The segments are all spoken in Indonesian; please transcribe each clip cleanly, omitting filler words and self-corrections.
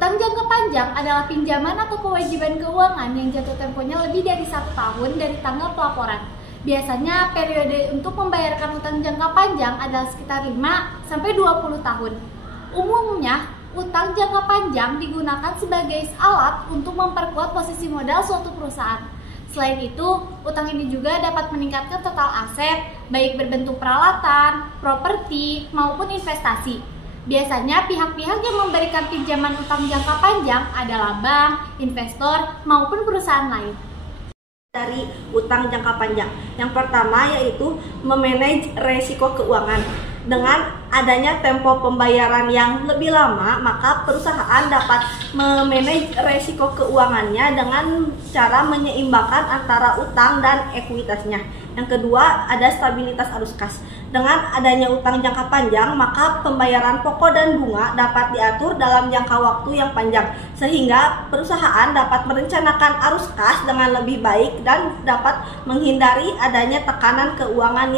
Utang jangka panjang adalah pinjaman atau kewajiban keuangan yang jatuh temponya lebih dari 1 tahun dari tanggal pelaporan. Biasanya periode untuk membayarkan utang jangka panjang adalah sekitar 5-20 tahun. Umumnya, utang jangka panjang digunakan sebagai alat untuk memperkuat posisi modal suatu perusahaan. Selain itu, utang ini juga dapat meningkatkan total aset, baik berbentuk peralatan, properti, maupun investasi. Biasanya pihak-pihak yang memberikan pinjaman utang jangka panjang adalah bank, investor, maupun perusahaan lain. Dari utang jangka panjang, yang pertama yaitu memanage resiko keuangan. Dengan adanya tempo pembayaran yang lebih lama, maka perusahaan dapat memanage resiko keuangannya dengan cara menyeimbangkan antara utang dan ekuitasnya. Yang kedua, ada stabilitas arus kas. Dengan adanya utang jangka panjang, maka pembayaran pokok dan bunga dapat diatur dalam jangka waktu yang panjang, sehingga perusahaan dapat merencanakan arus kas dengan lebih baik dan dapat menghindari adanya tekanan keuangan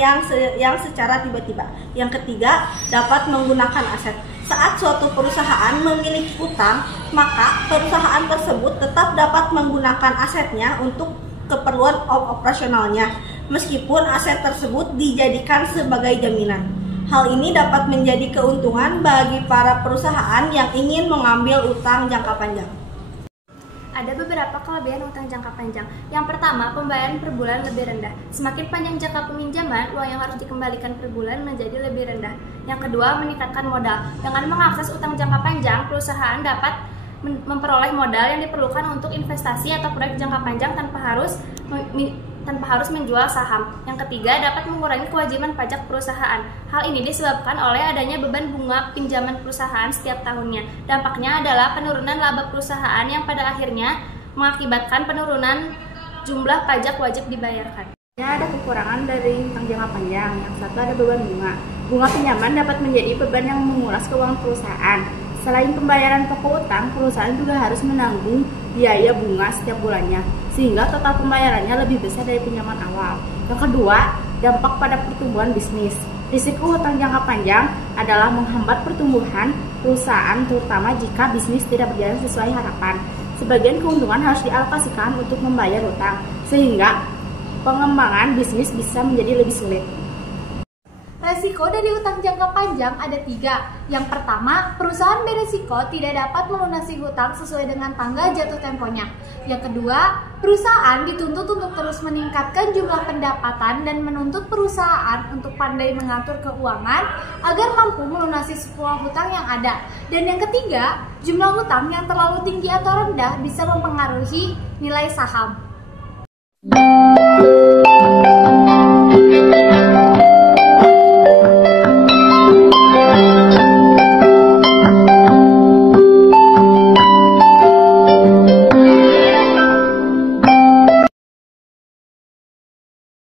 yang secara tiba-tiba. Yang ketiga, dapat menggunakan aset. Saat suatu perusahaan memiliki utang, maka perusahaan tersebut tetap dapat menggunakan asetnya untuk keperluan operasionalnya, meskipun aset tersebut dijadikan sebagai jaminan. Hal ini dapat menjadi keuntungan bagi para perusahaan yang ingin mengambil utang jangka panjang. Ada beberapa kelebihan utang jangka panjang. Yang pertama, pembayaran per bulan lebih rendah. Semakin panjang jangka peminjaman, uang yang harus dikembalikan per bulan menjadi lebih rendah. Yang kedua, meningkatkan modal. Dengan mengakses utang jangka panjang, perusahaan dapat memperoleh modal yang diperlukan untuk investasi atau proyek jangka panjang tanpa harus menjual saham. Yang ketiga, dapat mengurangi kewajiban pajak perusahaan. Hal ini disebabkan oleh adanya beban bunga pinjaman perusahaan setiap tahunnya. Dampaknya adalah penurunan laba perusahaan yang pada akhirnya mengakibatkan penurunan jumlah pajak wajib dibayarkan. Ada kekurangan dari utang jangka panjang. Yang satu, ada beban bunga. Bunga pinjaman dapat menjadi beban yang menguras keuangan perusahaan. Selain pembayaran pokok utang, perusahaan juga harus menanggung biaya bunga setiap bulannya, sehingga total pembayarannya lebih besar dari pinjaman awal. Yang kedua, dampak pada pertumbuhan bisnis. Risiko utang jangka panjang adalah menghambat pertumbuhan perusahaan, terutama jika bisnis tidak berjalan sesuai harapan. Sebagian keuntungan harus dialokasikan untuk membayar utang, sehingga pengembangan bisnis bisa menjadi lebih sulit. Resiko dari utang jangka panjang ada 3. Yang pertama, perusahaan beresiko tidak dapat melunasi hutang sesuai dengan tanggal jatuh temponya. Yang kedua, perusahaan dituntut untuk terus meningkatkan jumlah pendapatan dan menuntut perusahaan untuk pandai mengatur keuangan agar mampu melunasi semua hutang yang ada. Dan yang ketiga, jumlah hutang yang terlalu tinggi atau rendah bisa mempengaruhi nilai saham.